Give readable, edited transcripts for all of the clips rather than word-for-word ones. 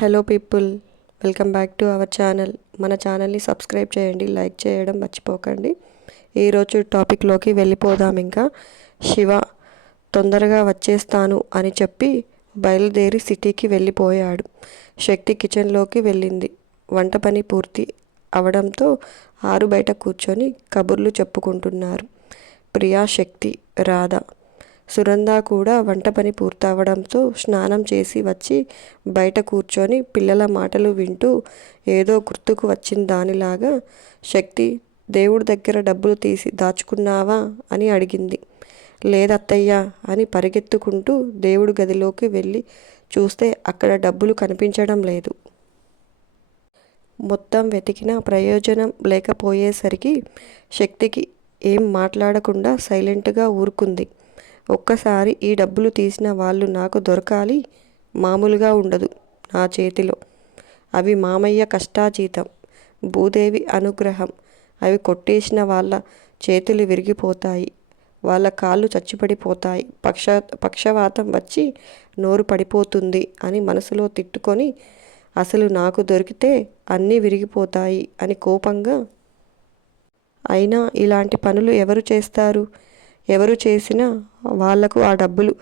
Hello people, welcome back to our channel. మన ఛానల్ని subscribe చేయండి, లైక్ చేయడం మర్చిపోకండి. ఈరోజు టాపిక్లోకి వెళ్ళిపోదాం. ఇంకా శివ తొందరగా వచ్చేస్తాను అని చెప్పి బయలుదేరి సిటీకి వెళ్ళిపోయాడు. శక్తి కిచెన్లోకి వెళ్ళింది. వంట పని పూర్తి అవడంతో ఆరు బయట కూర్చొని కబుర్లు చెప్పుకుంటున్నారు. ప్రియా, శక్తి, రాధ. సునంద కూడా వంట పని పూర్తవడంతో స్నానం చేసి వచ్చి బయట కూర్చొని పిల్లల మాటలు వింటూ ఏదో గుర్తుకు వచ్చిన దానిలాగా, శక్తి, దేవుడి దగ్గర డబ్బులు తీసి దాచుకున్నావా అని అడిగింది. లేదత్తయ్య అని పరిగెత్తుకుంటూ దేవుడి గదిలోకి వెళ్ళి చూస్తే అక్కడ డబ్బులు కనిపించడం లేదు. మొత్తం వెతికినా ప్రయోజనం లేకపోయేసరికి శక్తికి ఏం మాట్లాడకుండా సైలెంట్గా ఊరుకుంది. ఒక్కసారి ఈ డబ్బులు తీసిన వాళ్ళు నాకు దొరకాలి, మామూలుగా ఉండదు నా చేతిలో. అవి మామయ్య కష్టాజీతం, భూదేవి అనుగ్రహం. అవి కొట్టేసిన వాళ్ళ చేతులు విరిగిపోతాయి, వాళ్ళ కాళ్ళు చచ్చిపడిపోతాయి, పక్షవాతం వచ్చి నోరు పడిపోతుంది అని మనసులో తిట్టుకొని, అసలు నాకు దొరికితే అన్నీ విరిగిపోతాయి అని కోపంగా. అయినా ఇలాంటి పనులు ఎవరు చేస్తారు? ఎవరు చేసినా వాళ్లకు ఆ డబ్బులు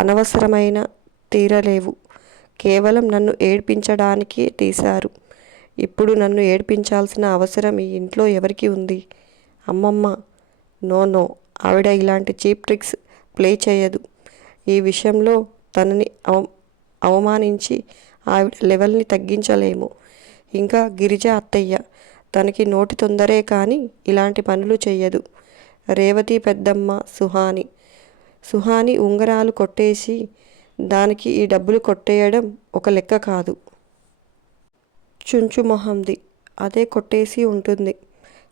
అనవసరమైన తీరలేవు. కేవలం నన్ను ఏడ్పించడానికి తీశారు. ఇప్పుడు నన్ను ఏడ్పించాల్సిన అవసరం ఈ ఇంట్లో ఎవరికి ఉంది? అమ్మమ్మ నో, ఆవిడ ఇలాంటి చీప్ ట్రిక్స్ ప్లే చేయదు. ఈ విషయంలో తనని అవమానించి ఆవిడ లెవెల్ని తగ్గించలేము. ఇంకా గిరిజ అత్తయ్య, తనకి నోటి తొందరే కానీ ఇలాంటి పనులు చెయ్యదు. రేవతి పెద్దమ్మ, సుహాని ఉంగరాలు కొట్టేసి దానికి ఈ డబ్బులు కొట్టేయడం ఒక లెక్క కాదు. చుంచు మొహంది, అదే కొట్టేసి ఉంటుంది.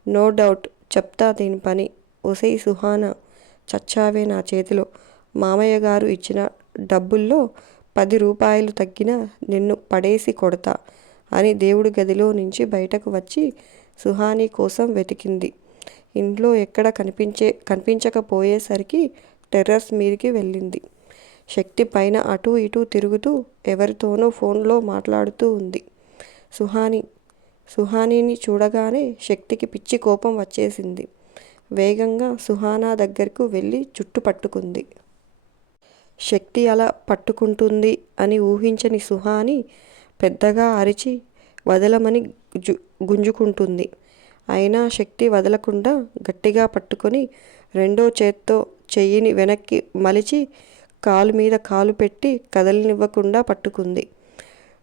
నో డౌట్, చెప్తా దీని పని. ఒసై సుహాన, చచ్చావే నా చేతిలో. మామయ్య గారు ఇచ్చిన డబ్బుల్లో 10 రూపాయలు తగ్గినా నిన్ను పడేసి కొడతా అని దేవుడి గదిలో నుంచి బయటకు వచ్చి సుహాని కోసం వెతికింది. ఇంట్లో ఎక్కడ కనిపించకపోయేసరికి టెర్రస్ మీదకి వెళ్ళింది. శక్తి పైన అటూ ఇటూ తిరుగుతూ ఎవరితోనో ఫోన్లో మాట్లాడుతూ ఉంది. సుహానిని చూడగానే శక్తికి పిచ్చి కోపం వచ్చేసింది. వేగంగా సుహానా దగ్గరకు వెళ్ళి జుట్టు పట్టుకుంది. శక్తి అలా పట్టుకుంటుంది అని ఊహించని సుహాని పెద్దగా అరిచి వదలమని గుంజుకుంటుంది. అయినా శక్తి వదలకుండా గట్టిగా పట్టుకొని రెండో చేత్తో చెయ్యిని వెనక్కి మలిచి కాలు మీద కాలు పెట్టి కదలనివ్వకుండా పట్టుకుంది.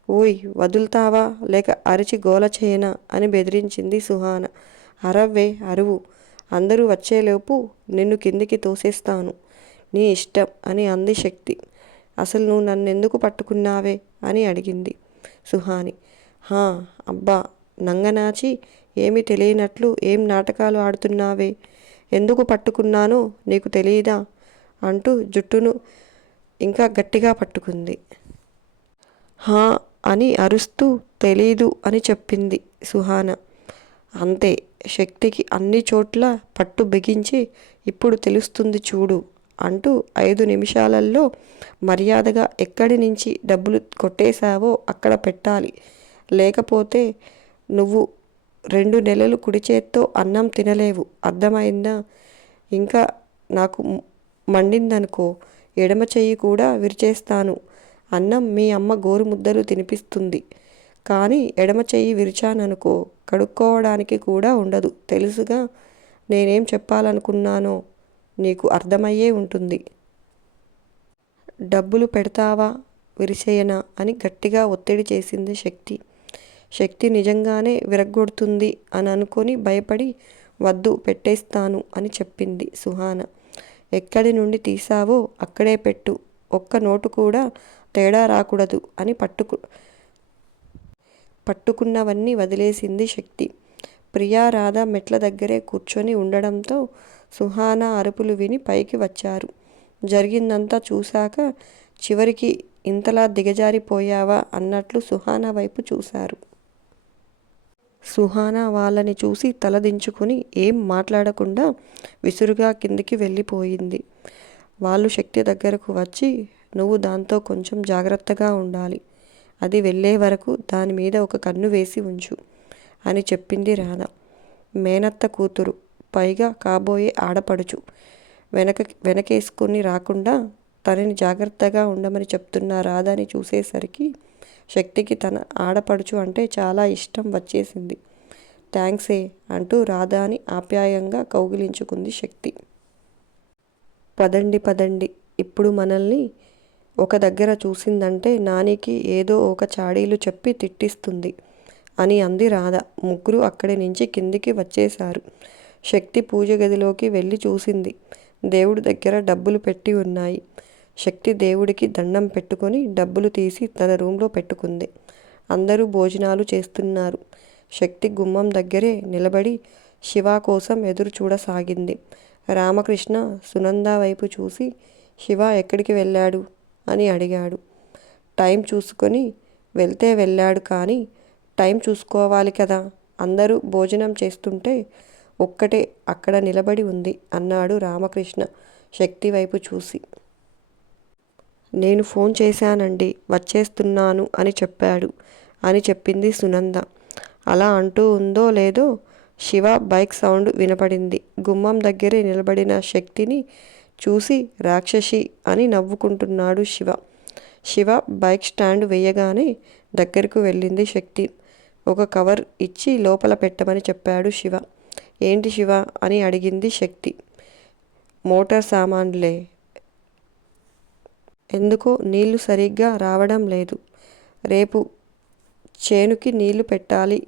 ఓయ్, వదులుతావా లేక అరిచి గోల చేయనా అని బెదిరించింది సుహాన. అరవ్వే, అరువు. అందరూ వచ్చేలోపు నిన్ను కిందికి తోసేస్తాను, నీ ఇష్టం అని అంది శక్తి. అసలు నువ్వు నన్నెందుకు పట్టుకున్నావే అని అడిగింది సుహాని. అబ్బా నంగనాచి, ఏమీ తెలియనట్లు ఏం నాటకాలు ఆడుతున్నావే? ఎందుకు పట్టుకున్నానో నీకు తెలియదా అంటూ జుట్టును ఇంకా గట్టిగా పట్టుకుంది. అని అరుస్తూ తెలీదు అని చెప్పింది సుహాన. అంతే, శక్తికి అన్ని చోట్ల పట్టు బిగించి ఇప్పుడు తెలుస్తుంది చూడు అంటూ 5 నిమిషాలలో మర్యాదగా ఎక్కడి నుంచి డబ్బులు కొట్టేశావో అక్కడ పెట్టాలి, లేకపోతే నువ్వు 2 నెలలు కుడి చేత్తో అన్నం తినలేవు, అర్థమైందా? ఇంకా నాకు మండిందనుకో ఎడమ చెయ్యి కూడా విరిచేస్తాను. అన్నం మీ అమ్మ గోరు ముద్దలు తినిపిస్తుంది, కానీ ఎడమ చెయ్యి విరిచాననుకో కడుక్కోవడానికి కూడా ఉండదు. తెలుసుగా నేనేం చెప్పాలనుకున్నానో నీకు అర్థమయ్యే ఉంటుంది. డబ్బులు పెడతావా విరిచేయనా అని గట్టిగా ఒత్తిడి చేసింది శక్తి. శక్తి నిజంగానే విరగ్గొడుతుంది అని అనుకొని భయపడి వద్దు, పెట్టేస్తాను అని చెప్పింది సుహాన. ఎక్కడి నుండి తీసావో అక్కడే పెట్టు, ఒక్క నోటు కూడా తేడా రాకూడదు అని పట్టుకున్నవన్నీ వదిలేసింది శక్తి. ప్రియా, రాధ మెట్ల దగ్గరే కూర్చొని ఉండడంతో సుహాన అరుపులు విని పైకి వచ్చారు. జరిగిందంతా చూశాక చివరికి ఇంతలా దిగజారిపోయావా అన్నట్లు సుహాన వైపు చూశారు. సుహాన వాళ్ళని చూసి తలదించుకుని ఏం మాట్లాడకుండా విసురుగా కిందికి వెళ్ళిపోయింది. వాళ్ళు శక్తి దగ్గరకు వచ్చి, నువ్వు దాంతో కొంచెం జాగ్రత్తగా ఉండాలి, అది వెళ్ళే వరకు దాని మీద ఒక కన్ను వేసి ఉంచు అని చెప్పింది రాధ. మేనత్త కూతురు, పైగా కాబోయే ఆడపడుచు వెనకేసుకుని రాకుండా తనని జాగ్రత్తగా ఉండమని చెప్తున్న రాధని చూసేసరికి శక్తికి తన ఆడపడుచు అంటే చాలా ఇష్టం వచ్చేసింది. థ్యాంక్సే అంటూ రాధాని ఆప్యాయంగా కౌగిలించుకుంది శక్తి. పదండి పదండి, ఇప్పుడు మనల్ని ఒక దగ్గర చూసిందంటే నానికి ఏదో ఒక చాడీలు చెప్పి తిట్టిస్తుంది అని అంది రాధ. ముగ్గురు అక్కడి నుంచి కిందికి వచ్చేశారు. శక్తి పూజ గదిలోకి వెళ్ళి చూసింది. దేవుడి దగ్గర డబ్బులు పెట్టి ఉన్నాయి. శక్తి దేవుడికి దండం పెట్టుకొని డబ్బులు తీసి తన రూంలో పెట్టుకుంది. అందరూ భోజనాలు చేస్తున్నారు. శక్తి గుమ్మం దగ్గరే నిలబడి శివ కోసం ఎదురు చూడసాగింది. రామకృష్ణ సునంద వైపు చూసి, శివ ఎక్కడికి వెళ్ళాడు అని అడిగాడు. టైం చూసుకొని వెళ్తే వెళ్ళాడు, కానీ టైం చూసుకోవాలి కదా. అందరూ భోజనం చేస్తుంటే ఒక్కటే అక్కడ నిలబడి ఉంది అన్నాడు రామకృష్ణ శక్తి వైపు చూసి. నేను ఫోన్ చేశానండి, వచ్చేస్తున్నాను అని చెప్పాడు అని చెప్పింది సునంద. అలా అంటూ ఉందో లేదో శివ బైక్ సౌండ్ వినపడింది. గుమ్మం దగ్గరే నిలబడిన శక్తిని చూసి రాక్షసి అని నవ్వుకుంటున్నాడు శివ. శివ బైక్ స్టాండ్ వేయగానే దగ్గరకు వెళ్ళింది శక్తి. ఒక కవర్ ఇచ్చి లోపల పెట్టమని చెప్పాడు శివ. ఏంటి శివ అని అడిగింది శక్తి. మోటార్ సామాన్లే. ఎందుకో నీళ్లు సరిగ్గా రావడం లేదు. రేపు చేనుకి నీళ్లు పెట్టాలి,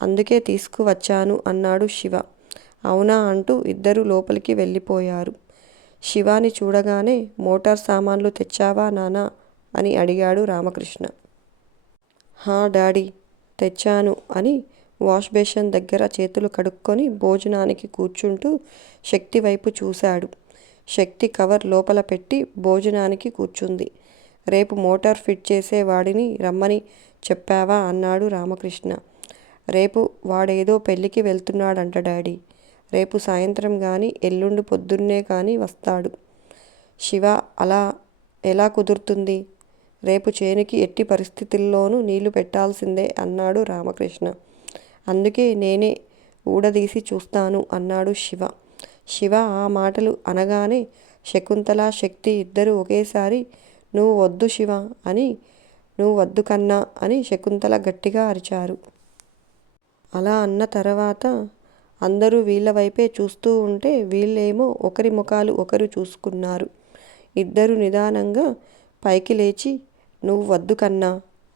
అందుకే తీసుకువచ్చాను అన్నాడు శివ. అవునా అంటూ ఇద్దరు లోపలికి వెళ్ళిపోయారు. శివాని చూడగానే మోటార్ సామాన్లు తెచ్చావా నానా అని అడిగాడు రామకృష్ణ. హా డాడీ, తెచ్చాను అని వాష్ బేసిన్ దగ్గర చేతులు కడుక్కొని భోజనానికి కూర్చుంటూ శక్తి వైపు చూశాడు. శక్తి కవర్ లోపల పెట్టి భోజనానికి కూర్చుంది. రేపు మోటార్ ఫిట్ చేసే వాడిని రమ్మని చెప్పావా అన్నాడు రామకృష్ణ. రేపు వాడేదో పెళ్ళికి వెళ్తున్నాడంట డాడీ. రేపు సాయంత్రం కానీ ఎల్లుండి పొద్దున్నే కానీ వస్తాడు. శివ, అలా ఎలా కుదురుతుంది? రేపు చేనుకి ఎట్టి పరిస్థితుల్లోనూ నీళ్లు పెట్టాల్సిందే అన్నాడు రామకృష్ణ. అందుకే నేనే ఊడదీసి చూస్తాను అన్నాడు శివ. శివ ఆ మాటలు అనగానే శకుంతల శక్తి ఇద్దరు ఒకేసారి నువ్వు వద్దు శివ అని, నువ్వు వద్దు కన్నా అని శకుంతల గట్టిగా అరిచారు. అలా అన్న తర్వాత అందరూ వీళ్ళ వైపే చూస్తూ ఉంటే వీళ్ళేమో ఒకరి ముఖాలు ఒకరు చూసుకున్నారు. ఇద్దరు నిదానంగా పైకి లేచి, నువ్వు వద్దు కన్నా,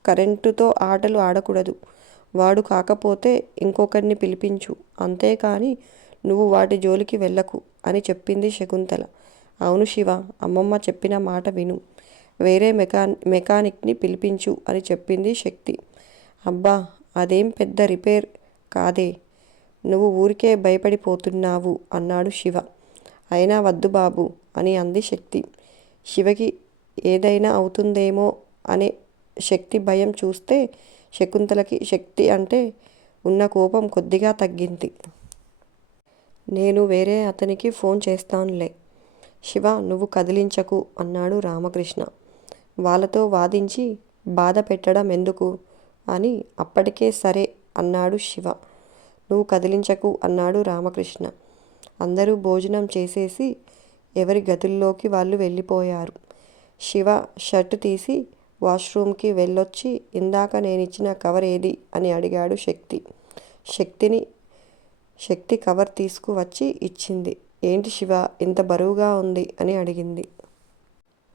కరెంటుతో ఆటలు ఆడకూడదు. వాడు కాకపోతే ఇంకొకరిని పిలిపించు, అంతేకాని నువ్వు వాటి జోలికి వెళ్ళకు అని చెప్పింది శకుంతల. అవును శివ, అమ్మమ్మ చెప్పిన మాట విను. వేరే మెకానిక్ని పిలిపించు అని చెప్పింది శక్తి. అబ్బా, అదేం పెద్ద రిపేర్ కాదే, నువ్వు ఊరికే భయపడిపోతున్నావు అన్నాడు శివ. అయినా వద్దు బాబు అని అంది శక్తి. శివకి ఏదైనా అవుతుందేమో అనే శక్తి భయం చూస్తే శకుంతలకి శక్తి అంటే ఉన్న కోపం కొద్దిగా తగ్గింది. నేను వేరే అతనికి ఫోన్ చేస్తానులే. శివ, నువ్వు కదిలించకు అన్నాడు రామకృష్ణ. వాళ్ళతో వాదించి బాధ పెట్టడం ఎందుకు అని అప్పటికే సరే అన్నాడు శివ. నువ్వు కదిలించకు అన్నాడు రామకృష్ణ. అందరూ భోజనం చేసేసి ఎవరి గదుల్లోకి వాళ్ళు వెళ్ళిపోయారు. శివ షర్టు తీసి వాష్రూమ్కి వెళ్ళొచ్చి ఇందాక నేనిచ్చిన కవర్ ఏది అని అడిగాడు శక్తి. శక్తి కవర్ తీసుకువచ్చి ఇచ్చింది. ఏంటి శివ, ఇంత బరువుగా ఉంది అని అడిగింది.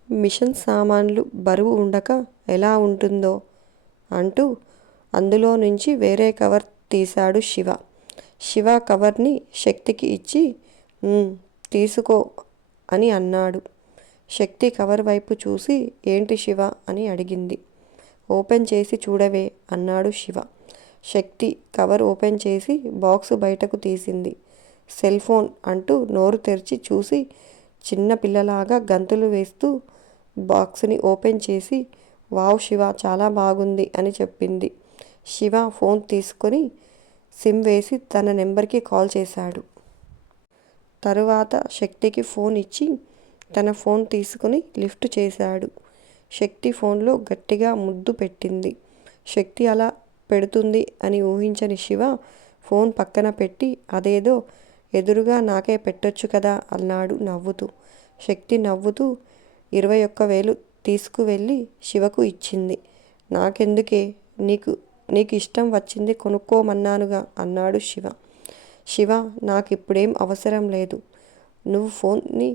మిషన్ సామాన్లు బరువు ఉండక ఎలా ఉంటుందో అంటూ అందులో నుంచి వేరే కవర్ తీశాడు శివ. శివ కవర్ని శక్తికి ఇచ్చి తీసుకో అని అన్నాడు. శక్తి కవర్ వైపు చూసి ఏంటి శివ అని అడిగింది. ఓపెన్ చేసి చూడవే అన్నాడు శివ. శక్తి కవర్ ఓపెన్ చేసి బాక్సు బయటకు తీసింది. సెల్ ఫోన్ అంటూ నోరు తెరిచి చూసి చిన్న పిల్లలాగా గంతులు వేస్తూ బాక్స్ని ఓపెన్ చేసి వావ్ శివ, చాలా బాగుంది అని చెప్పింది. శివ ఫోన్ తీసుకొని సిమ్ వేసి తన నెంబర్కి కాల్ చేశాడు. తరువాత శక్తికి ఫోన్ ఇచ్చి తన ఫోన్ తీసుకుని లిఫ్ట్ చేశాడు. శక్తి ఫోన్లో గట్టిగా ముద్దు పెట్టింది. శక్తి అలా పెడుతుంది అని ఊహించని శివ ఫోన్ పక్కన పెట్టి అదేదో ఎదురుగా నాకే పెట్టొచ్చు కదా అన్నాడు నవ్వుతూ. శక్తి నవ్వుతూ 21,000 తీసుకువెళ్ళి శివకు ఇచ్చింది. నాకెందుకే, నీకు ఇష్టం వచ్చింది కొనుక్కోమన్నానుగా అన్నాడు శివ. శివ, నాకిప్పుడేం అవసరం లేదు. నువ్వు ఫోన్ని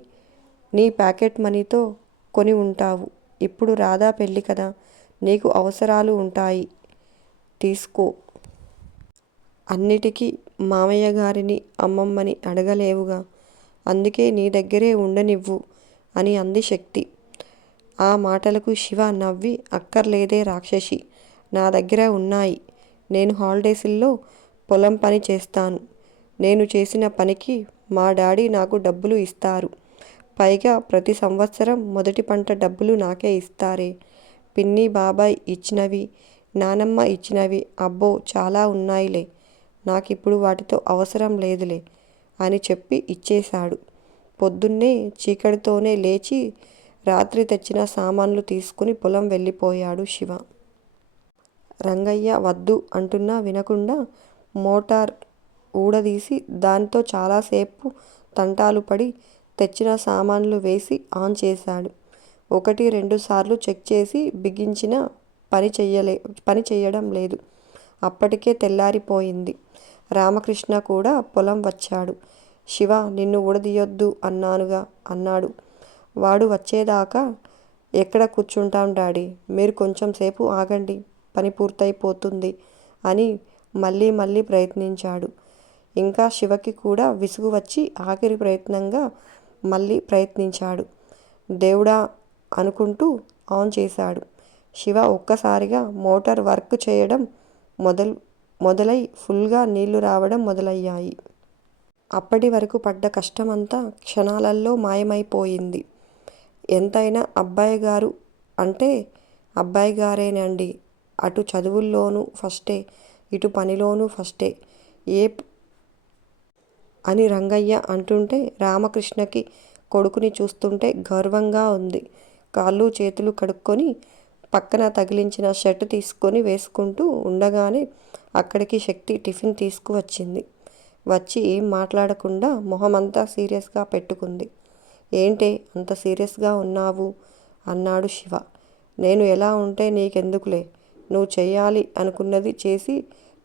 నీ ప్యాకెట్ మనీతో కొని ఉంటావు. ఇప్పుడు రాధా పెళ్ళి కదా, నీకు అవసరాలు ఉంటాయి, తీసుకో. అన్నిటికీ మామయ్య గారిని అమ్మమ్మని అడగలేవుగా, అందుకే నీ దగ్గరే ఉండనివ్వు అని అంది శక్తి. ఆ మాటలకు శివ నవ్వి, అక్కర్లేదే రాక్షసి, నా దగ్గర ఉన్నాయి. నేను హాలిడేస్లో పొలం పని చేస్తాను. నేను చేసిన పనికి మా డాడీ నాకు డబ్బులు ఇస్తారు. పైగా ప్రతి సంవత్సరం మొదటి పంట డబ్బులు నాకే ఇస్తారే. పిన్ని బాబాయ్ ఇచ్చినవి, నానమ్మ ఇచ్చినవి అబ్బో చాలా ఉన్నాయిలే. నాకిప్పుడు వాటితో అవసరం లేదులే అని చెప్పి ఇచ్చేశాడు. పొద్దున్నే చీకటితోనే లేచి రాత్రి తెచ్చిన సామాన్లు తీసుకుని పొలం వెళ్ళిపోయాడు శివ. రంగయ్య వద్దు అంటున్నా వినకుండా మోటార్ ఊడదీసి దాంతో చాలాసేపు తంటాలు పడి తెచ్చిన సామాన్లు వేసి ఆన్ చేశాడు. 1-2 సార్లు చెక్ చేసి బిగించిన పని చెయ్యడం లేదు. అప్పటికే తెల్లారిపోయింది. రామకృష్ణ కూడా పొలం వచ్చాడు. శివ, నిన్ను ఊడదీయొద్దు అన్నానుగా అన్నాడు. వాడు వచ్చేదాకా ఎక్కడ కూర్చుంటాం డాడీ, మీరు కొంచెం సేపు ఆగండి, పని పూర్తయిపోతుంది అని మళ్ళీ ప్రయత్నించాడు. ఇంకా శివకి కూడా విసుగు వచ్చి ఆఖరి ప్రయత్నంగా మళ్ళీ ప్రయత్నించాడు. దేవుడా అనుకుంటూ ఆన్ చేశాడు. శివ ఒక్కసారిగా మోటార్ వర్క్ చేయడం మొదలై ఫుల్గా నీళ్లు రావడం మొదలయ్యాయి. అప్పటి వరకు పడ్డ కష్టమంతా క్షణాలలో మాయమైపోయింది. ఎంతైనా అబ్బాయి గారు అంటే అబ్బాయి గారేనండి. అటు చదువుల్లోనూ ఫస్టే, ఇటు పనిలోనూ ఫస్టే అని రంగయ్య అంటుంటే రామకృష్ణకి కొడుకుని చూస్తుంటే గర్వంగా ఉంది. కాళ్ళు చేతులు కడుక్కొని పక్కన తగిలించిన షర్ట్ తీసుకొని వేసుకుంటూ ఉండగానే అక్కడికి శక్తి టిఫిన్ తీసుకువచ్చింది. వచ్చి ఏం మాట్లాడకుండా మొహమంతా సీరియస్గా పెట్టుకుంది. ఏంటే అంత సీరియస్గా ఉన్నావు అన్నాడు శివ. నేను ఎలా ఉంటే నీకెందుకులే, నువ్వు చెయ్యాలి అనుకున్నది చేసి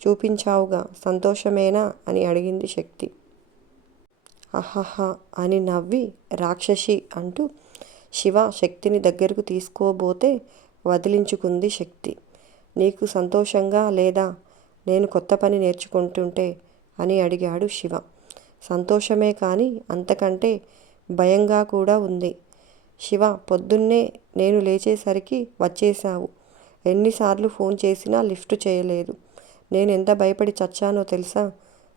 చూపించావుగా, సంతోషమేనా అని అడిగింది శక్తి. అహహా అని నవ్వి రాక్షసి అంటూ శివ శక్తిని దగ్గరకు తీసుకోబోతే వదిలించుకుంది శక్తి. నీకు సంతోషంగా లేదా నేను కొత్త పని నేర్చుకుంటుంటే అని అడిగాడు శివ. సంతోషమే కానీ అంతకంటే భయంగా కూడా ఉంది. శివ, పొద్దున్నే నేను లేచేసరికి వచ్చేశావు. ఎన్నిసార్లు ఫోన్ చేసినా లిఫ్ట్ చేయలేదు. నేనెంత భయపడి చచ్చానో తెలుసా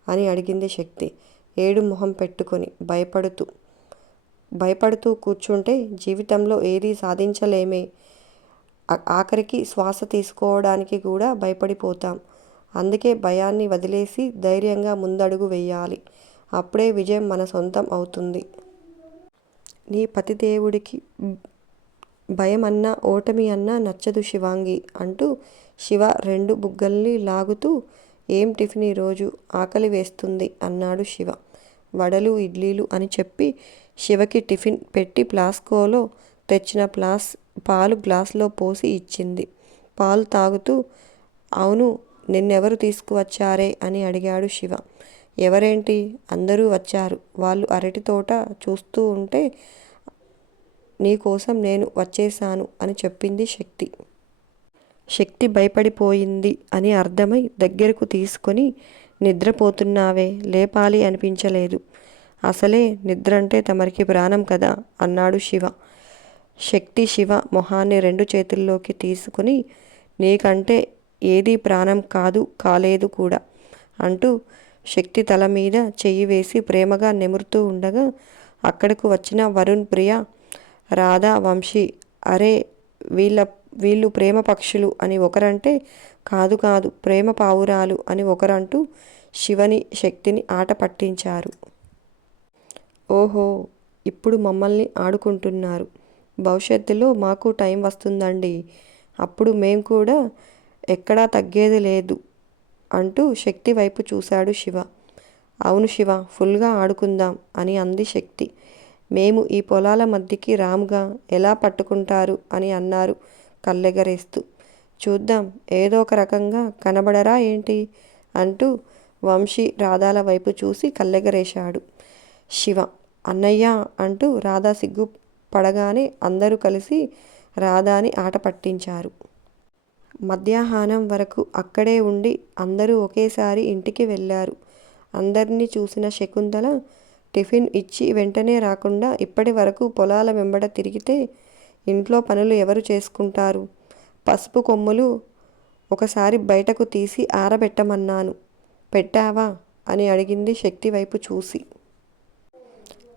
అని అడిగింది శక్తి ఏడు మొహం పెట్టుకొని. భయపడుతూ కూర్చుంటే జీవితంలో ఏదీ సాధించలేమే. ఆఖరికి శ్వాస తీసుకోవడానికి కూడా భయపడిపోతాం. అందుకే భయాన్ని వదిలేసి ధైర్యంగా ముందడుగు వెయ్యాలి. అప్పుడే విజయం మన సొంతం అవుతుంది. నీ పతిదేవుడికి భయం అన్నా ఓటమి అన్నా నచ్చదు శివాంగి అంటూ శివ 2 బుగ్గల్ని లాగుతూ ఏం టిఫిన్ ఈరోజు, ఆకలి వేస్తుంది అన్నాడు శివ. వడలు ఇడ్లీలు అని చెప్పి శివకి టిఫిన్ పెట్టి ప్లాస్కోలో తెచ్చిన పాలు గ్లాసులో పోసి ఇచ్చింది. పాలు తాగుతూ అవును, నిన్నెవరు తీసుకువచ్చారే అని అడిగాడు శివ. ఎవరేంటి, అందరూ వచ్చారు. వాళ్ళు అరటి తోట చూస్తూ ఉంటే నీకోసం నేను వచ్చేశాను అని చెప్పింది శక్తి. శక్తి భయపడిపోయింది అని అర్థమై దగ్గరకు తీసుకొని నిద్రపోతున్నావే, లేపాలి అనిపించలేదు. అసలే నిద్రంటే తమరికి ప్రాణం కదా అన్నాడు శివ. శక్తి శివ మొహాన్ని 2 చేతుల్లోకి తీసుకుని నీకంటే ఏదీ ప్రాణం కాదు, కాలేదు కూడా అంటూ శక్తి తల మీద చెయ్యి వేసి ప్రేమగా నిమురుతూ ఉండగా అక్కడకు వచ్చిన వరుణ్, ప్రియ, రాధా, వంశీ అరే వీళ్ళు ప్రేమ పక్షులు అని ఒకరంటే కాదు ప్రేమ పావురాలు అని ఒకరంటూ శివని శక్తిని ఆట పట్టించారు. ఓహో, ఇప్పుడు మమ్మల్ని ఆడుకుంటున్నారు. భవిష్యత్తులో మాకు టైం వస్తుందండి. అప్పుడు మేం కూడా ఎక్కడా తగ్గేది లేదు అంటూ శక్తి వైపు చూశాడు శివ. అవును శివ, ఫుల్గా ఆడుకుందాం అని అంది శక్తి. మేము ఈ పొలాల మధ్యకి రాముగా ఎలా పట్టుకుంటారు అని అన్నారు కళ్ళెగరేస్తూ. చూద్దాం, ఏదో ఒక రకంగా కనబడరా ఏంటి అంటూ వంశీ రాధాల వైపు చూసి కళ్ళెగరేశాడు. శివ అన్నయ్య అంటూ రాధా సిగ్గు పడగానే అందరూ కలిసి రాధాని ఆట పట్టించారు. మధ్యాహ్నం వరకు అక్కడే ఉండి అందరూ ఒకేసారి ఇంటికి వెళ్ళారు. అందరినీ చూసిన శకుంతల టిఫిన్ ఇచ్చి వెంటనే రాకుండా ఇప్పటి వరకు పొలాల వెంబడ తిరిగితే ఇంట్లో పనులు ఎవరు చేసుకుంటారు? పసుపు కొమ్ములు ఒకసారి బయటకు తీసి ఆరబెట్టమన్నాను, పెట్టావా అని అడిగింది శక్తి వైపు చూసి.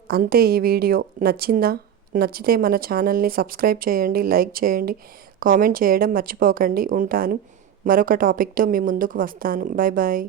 అంతే. ఈ వీడియో నచ్చిందా? నచ్చితే మన ఛానల్ని సబ్స్క్రైబ్ చేయండి, లైక్ చేయండి, కామెంట్ చేయడం మర్చిపోకండి. ఉంటాను. మరొక టాపిక్తో మీ ముందుకు వస్తాను. Bye bye.